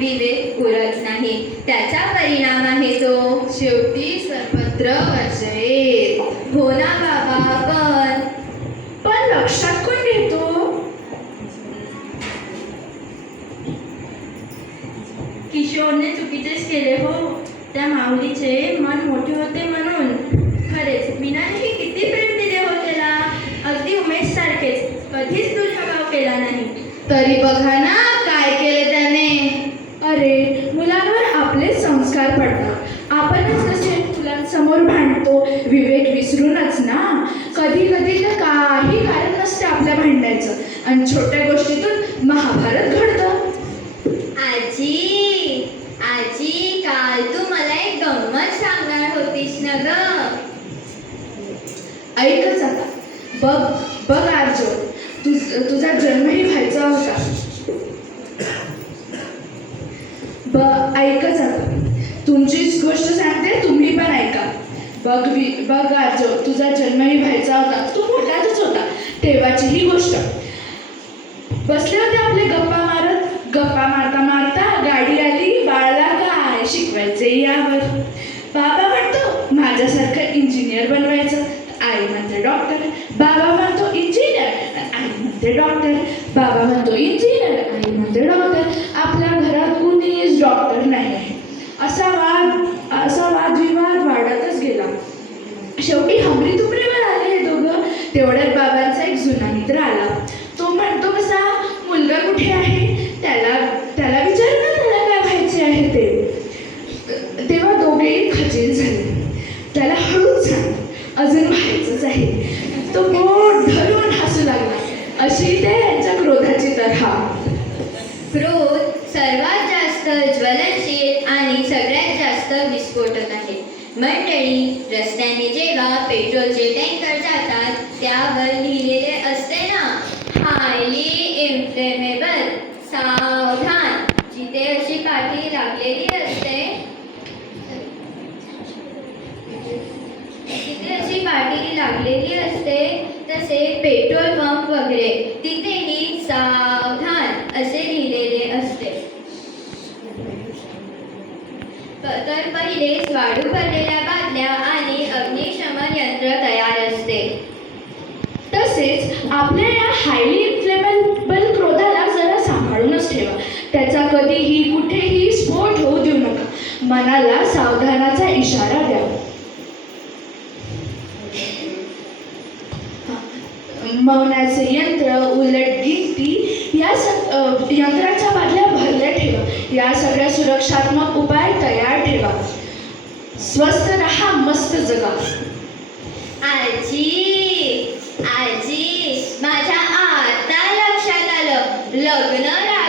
विवेक पुरत नाही. त्याचा परिणाम आहे तो शेवटी सर्वत्र वर्षेत हो ना बाबा पण पण लक्षात कोण घेतो? किशोरने चुकीचेच केले हो. त्या माऊलीचे मन मोठे होते म्हणून. खरेच मीनाने किती प्रेम दिले हो त्याला. अगदी उमेश सारखेच. कधीच दुर्भाव केला नाही. तरी बघा ना मुलांवर आपले संस्कार पडतात. आपणच कसे मुलांसमोर भांडतो? विवेक विसरूनच ना? कधी कधी तर काही कारण नसते आपल्या भांडायचं. आणि छोट्या गोष्टीतून महाभारत घडतं. आजी आजी काल तू मला एक गंमत सांगणार होतीस ना ग? ऐकच आता. बघ बघ आर्जो तुझ तुझा जन्मही व्हायचा होता ब ऐकच तुमचीच गोष्ट सांगते तुम्ही पण ऐका. बघ बघ आर्जो तुझा जन्मही व्हायचा होता. तू मोठाच होता. तेव्हाची ही गोष्ट. बसले होते आपले गप्पा मारत. गप्पा मारता मारता गाडी आली बाळाला काय शिकवायचे यावर? बाबा म्हणतो माझ्यासारखं इंजिनियर बनवायचं. आई म्हणते डॉक्टर बाबा म्हणतो इंजिनियर आई म्हणते डॉक्टर बाबा म्हणतो इंजिनियर आई म्हणते डॉक्टर आपल्या घरात कुणीच डॉक्टर नाही आहे असा वाद असा वादविवाद वाढतच गेला शेवटी हमरी तुमरीवर आले हे दोघं तेवढ्यात बाबांचा एक जुना मित्र आला तो म्हणतो कसा मुलगा कुठे आहे त्याला त्याला विचार ना त्याला काय व्हायचे आहे ते तेव्हा दोघेही खचील झाले त्याला हळूच झालं. अजून व्हायचंच आहे. तो पोट धरून हसू लागला. अशी ते यांच्या क्रोधाची तऱ्हा क्रोध सर्वात जास्त ज्वलनशील आणि सगळ्यात जास्त विस्फोटक आहे. मंडळी रस्त्याने जेव्हा पेट्रोलचे टँकर जातात त्यावर लिहिलेले असते ना हायली इन्फ्लेमेबल सावधान जिथे अशी काठी लागलेली असते तिथे लागलेली असते तसे पेट्रोल पंप वगैरे तिथेही सावधान असे लिहिलेले असते. तर पहिलेच वाढू भरलेल्या बादल्या आणि अग्निशमन यंत्र तयार असते. तसेच आपल्या या हायली इन्फ्लेमेबल क्रोधाला जरा सांभाळूनच ठेवा. त्याचा कधीही कुठेही स्फोट होऊ देऊ नका. मनाला सावधानाचा इशारा द्या यंत्र उलट गिनती या स- यंत्राच्या बादल्या भरल्या ठेवा. या सगळ्या सुरक्षात्मक उपाय तयार ठेवा. स्वस्त रहा मस्त जगा. आजी आजी माझ्या आता लक्षात आलं. लग्न